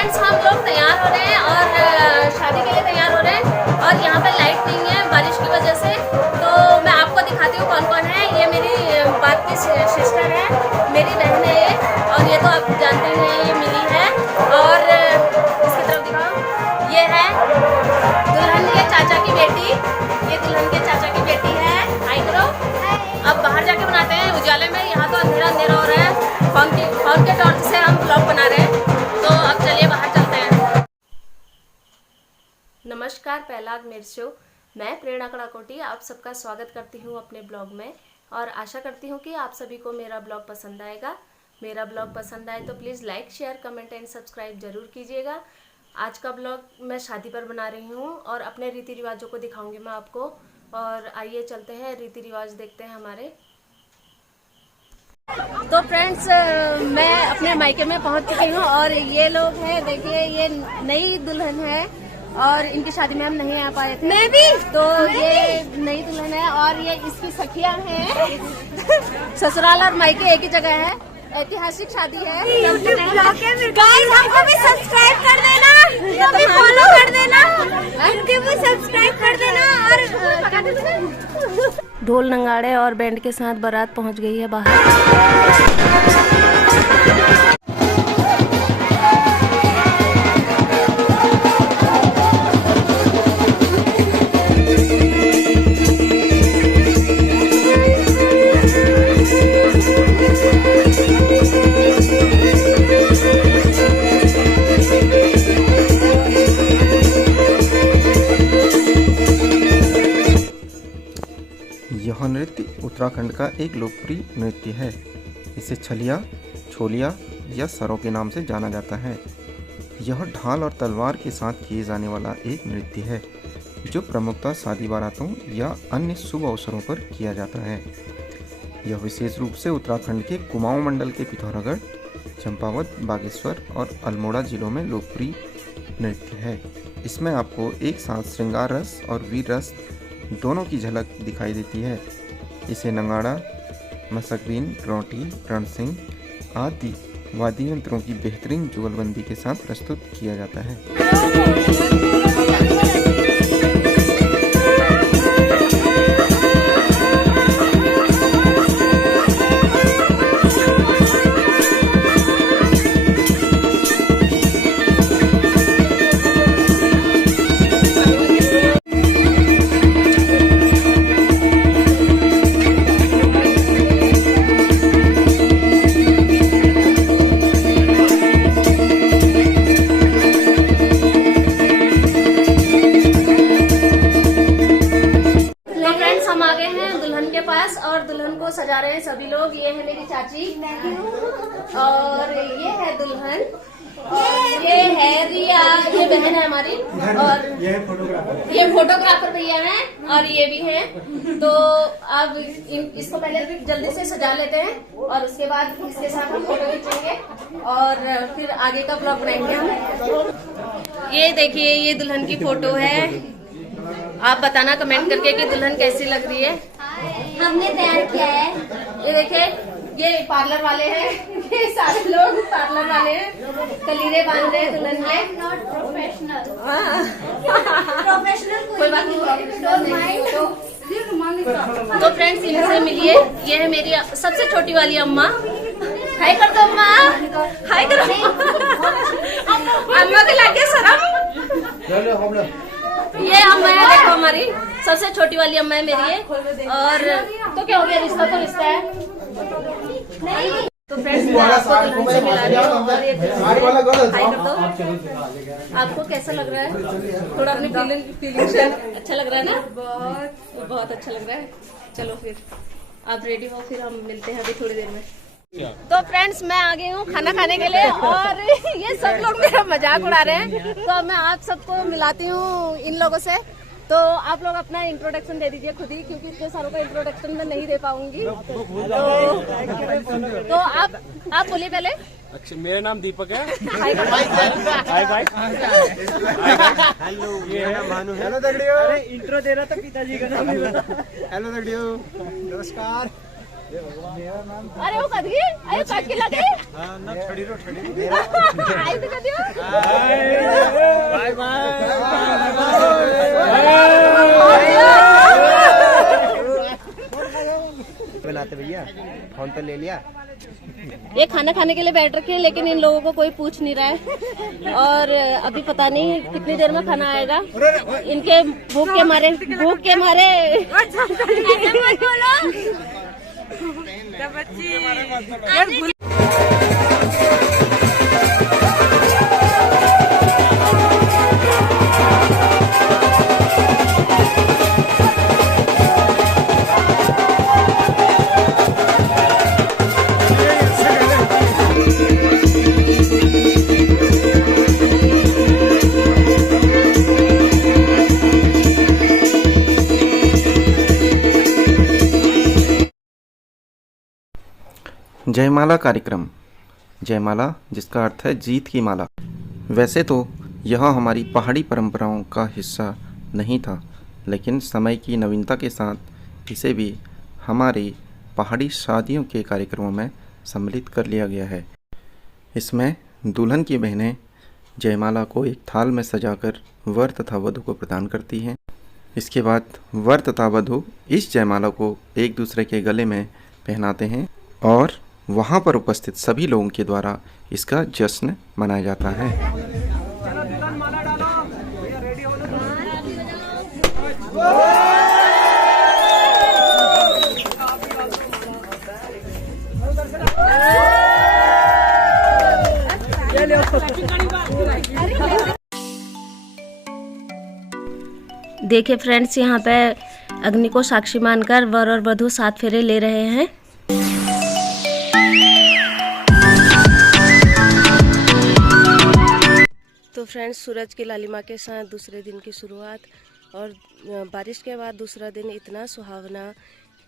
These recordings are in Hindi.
फ्रेंड्स हम लोग तैयार हो रहे हैं और शादी के लिए तैयार हो रहे हैं और यहाँ पे लाइट नहीं है बारिश की वजह से। तो मैं आपको दिखाती हूँ कौन कौन है। ये मेरी बात की सिस्टर है, मेरी बहन है ये, और ये तो आप जानते हैं ये मिली है। और इसकी तरफ दिखाओ, ये है दुल्हन के चाचा की बेटी, ये दुल्हन के चाचा की बेटी है। हाय करो। अब बाहर जाके बनाते हैं उजाले में, यहाँ तो अंधेरा अंधेरा हो रहा है। फोन के टॉर्च से हम ब्लॉग बना रहे हैं, तो अब चलिए बाहर चलते हैं। नमस्कार, प्रहलाद मिर्चो, मैं प्रेरणा कड़ाकोटी आप सबका स्वागत करती हूँ अपने ब्लॉग में और आशा करती हूँ कि आप सभी को मेरा ब्लॉग पसंद आएगा। मेरा ब्लॉग पसंद आए तो please like, share, comment and subscribe ज़रूर कीजिएगा। आज का ब्लॉग मैं शादी पर बना रही हूँ और अपने रीति रिवाजों को दिखाऊंगी मैं आपको। और आइए चलते हैं, रीति रिवाज देखते हैं हमारे। तो फ्रेंड्स मैं अपने मायके में पहुंच चुकी हूँ और ये लोग हैं, देखिए ये नई दुल्हन है और इनकी शादी में हम नहीं आ पाए थे। मैं भी। तो ये नई दुल्हन है और ये इसकी सखियां हैं। ससुराल और मायके एक ही जगह है, ऐतिहासिक शादी है। गाइस हमको भी सब्सक्राइब कर देना, हमको भी फॉलो कर देना, हमको भी सब्सक्राइब कर देना। और ढोल नगाड़े और बैंड के साथ बारात पहुंच गई है बाहर। यह नृत्य उत्तराखंड का एक लोकप्रिय नृत्य है। इसे छलिया, छोलिया या सरों के नाम से जाना जाता है। यह ढाल और तलवार के साथ किए जाने वाला एक नृत्य है जो प्रमुखतः शादी बारातों या अन्य शुभ अवसरों पर किया जाता है। यह विशेष रूप से उत्तराखंड के कुमाऊं मंडल के पिथौरागढ़, चंपावत, बागेश्वर और अल्मोड़ा जिलों में लोकप्रिय नृत्य है। इसमें आपको एक साथ श्रृंगार रस और वीर रस दोनों की झलक दिखाई देती है। इसे नगाड़ा, मसकबीन, रौटी, रणसिंह आदि वाद्य यंत्रों की बेहतरीन जुगलबंदी के साथ प्रस्तुत किया जाता है। और दुल्हन को सजा रहे हैं सभी लोग। ये है मेरी चाची और ये है दुल्हन और ये है रिया, ये बहन है हमारी, और ये फोटोग्राफर भैया हैं और ये भी हैं। तो अब इसको पहले जल्दी से सजा लेते हैं और उसके बाद इसके साथ हम फोटो खींचेंगे और फिर आगे का ब्लॉग बनाएंगे हम। ये देखिए ये दुल्हन की फोटो है। आप बताना कमेंट करके कि दुल्हन कैसी लग रही है। हमने तैयार किया है। ये देखिए ये पार्लर वाले हैं, ये सारे लोग पार्लर वाले हैं, कलीरे बांध रहे हैं दुल्हन के। Not professional. कोई बात नहीं। तो फ्रेंड्स इनसे मिलिए, ये है मेरी सबसे छोटी वाली अम्मा। हाय कर दो अम्मा, हाय करो। अम्मा के लागे शर्म। ये अम्मा है, देखो हमारी सबसे छोटी वाली अम्मा है मेरी ये। और तो क्या हो गया, रिश्ता तो रिश्ता है। नहीं तो फ्रेंड्स मैं आपको दुल्हन से मिला रही हूँ और ये हाय कर दो। आपको कैसा लग रहा है? थोड़ा अपनी फीलिंग अच्छा लग रहा है ना? बहुत अच्छा लग रहा है। चलो फिर आप रेडी हो, फिर हम मिलते हैं अभी थोड़ी देर में। तो फ्रेंड्स मैं आ गई हूँ खाना खाने के लिए और ये सब लोग मेरा मजाक उड़ा रहे हैं। तो मैं आप सबको मिलाती हूँ इन लोगों से। तो आप लोग अपना इंट्रोडक्शन दे दीजिए खुद ही, क्योंकि इतने सारों का इंट्रोडक्शन मैं नहीं दे पाऊंगी। तो आप बोलिए पहले। अच्छा, मेरा नाम दीपक है। हाय भाई। हेलो, ये है भानु है। हेलो दगड़ियों। अरे इंट्रो दे रहा था पिताजी का नाम। हेलो दगड़ियों, नमस्कार। अरे वो कद गई, अरे काट के लगे ना छड़ी रो छड़ी आई तो कर दियो। बाय बाय बनाते भैया फोन तो ले लिया। ये खाना खाने के लिए बैठ रखे हैं, लेकिन इन लोगों को कोई पूछ नहीं रहा है और अभी पता नहीं कितनी देर में खाना आएगा। इनके भूख के मारे जयमाला कार्यक्रम। जयमाला जिसका अर्थ है जीत की माला। वैसे तो यह हमारी पहाड़ी परंपराओं का हिस्सा नहीं था, लेकिन समय की नवीनता के साथ इसे भी हमारी पहाड़ी शादियों के कार्यक्रमों में सम्मिलित कर लिया गया है। इसमें दुल्हन की बहनें जयमाला को एक थाल में सजाकर वर तथा वधू को प्रदान करती हैं। इसके बाद वर तथा वधू इस जयमाला को एक दूसरे के गले में पहनाते हैं और वहाँ पर उपस्थित सभी लोगों के द्वारा इसका जश्न मनाया जाता है। देखिए फ्रेंड्स, यहाँ पे अग्नि को साक्षी मानकर वर और वधू 7 फेरे ले रहे हैं। तो फ्रेंड्स, सूरज की लालिमा के साथ दूसरे दिन की शुरुआत और बारिश के बाद दूसरा दिन इतना सुहावना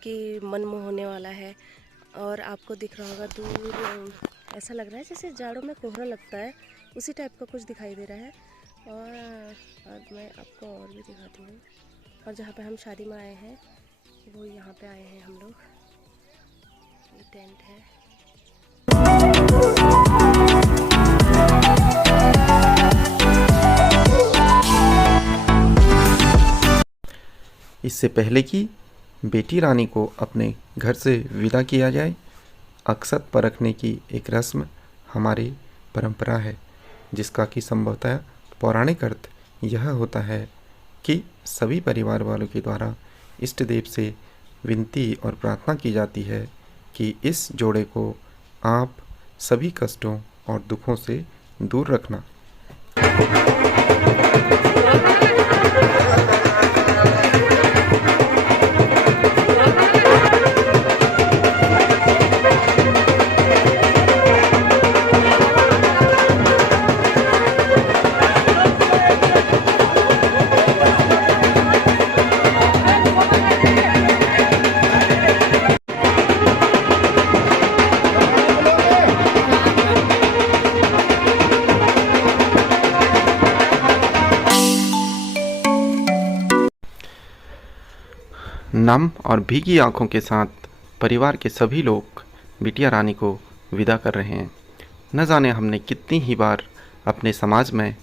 कि मन मोह होने वाला है। और आपको दिख रहा होगा दूर, ऐसा लग रहा है जैसे जाड़ों में कोहरा लगता है, उसी टाइप का कुछ दिखाई दे रहा है। और मैं आपको और भी दिखाती हूँ। और जहाँ पे हम शादी में आए हैं वो यहाँ पे आए हैं हम लोग। ये टेंट है। इससे पहले कि बेटी रानी को अपने घर से विदा किया जाए, अक्षत परखने की एक रस्म हमारी परंपरा है, जिसका कि संभवतः पौराणिक अर्थ यह होता है कि सभी परिवार वालों के द्वारा इष्ट देव से विनती और प्रार्थना की जाती है कि इस जोड़े को आप सभी कष्टों और दुखों से दूर रखना। नम और भीगी आंखों के साथ परिवार के सभी लोग बिटिया रानी को विदा कर रहे हैं। न जाने हमने कितनी ही बार अपने समाज में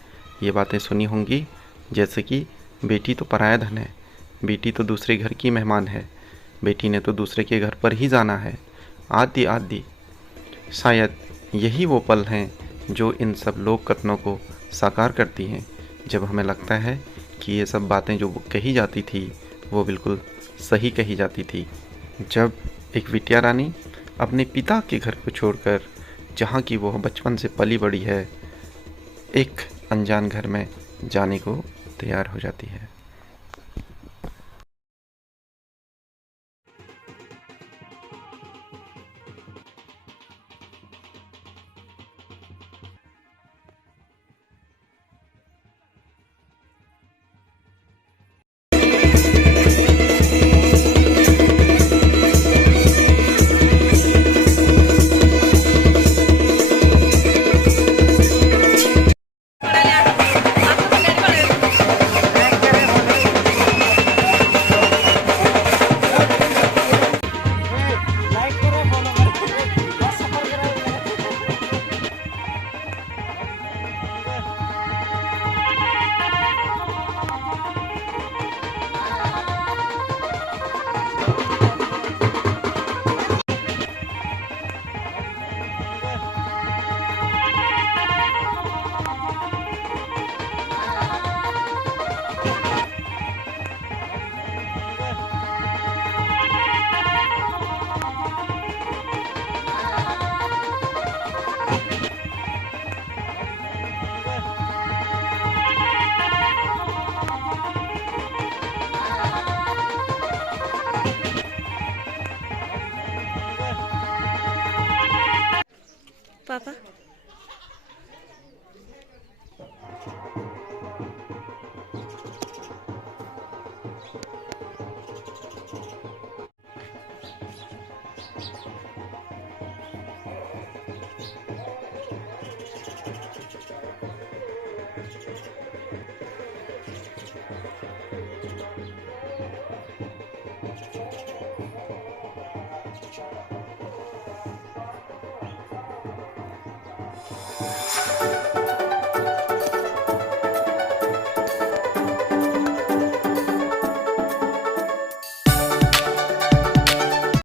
ये बातें सुनी होंगी, जैसे कि बेटी तो पराया धन है, बेटी तो दूसरे घर की मेहमान है, बेटी ने तो दूसरे के घर पर ही जाना है, आदि आदि। शायद यही वो पल हैं जो इन सब लोक कथनों को साकार करती हैं, जब हमें लगता है कि ये सब बातें जो कही जाती थी वो बिल्कुल सही कही जाती थी। जब एक बिटिया रानी अपने पिता के घर को छोड़कर, जहाँ की वो बचपन से पली बड़ी है, एक अनजान घर में जाने को तैयार हो जाती है। है।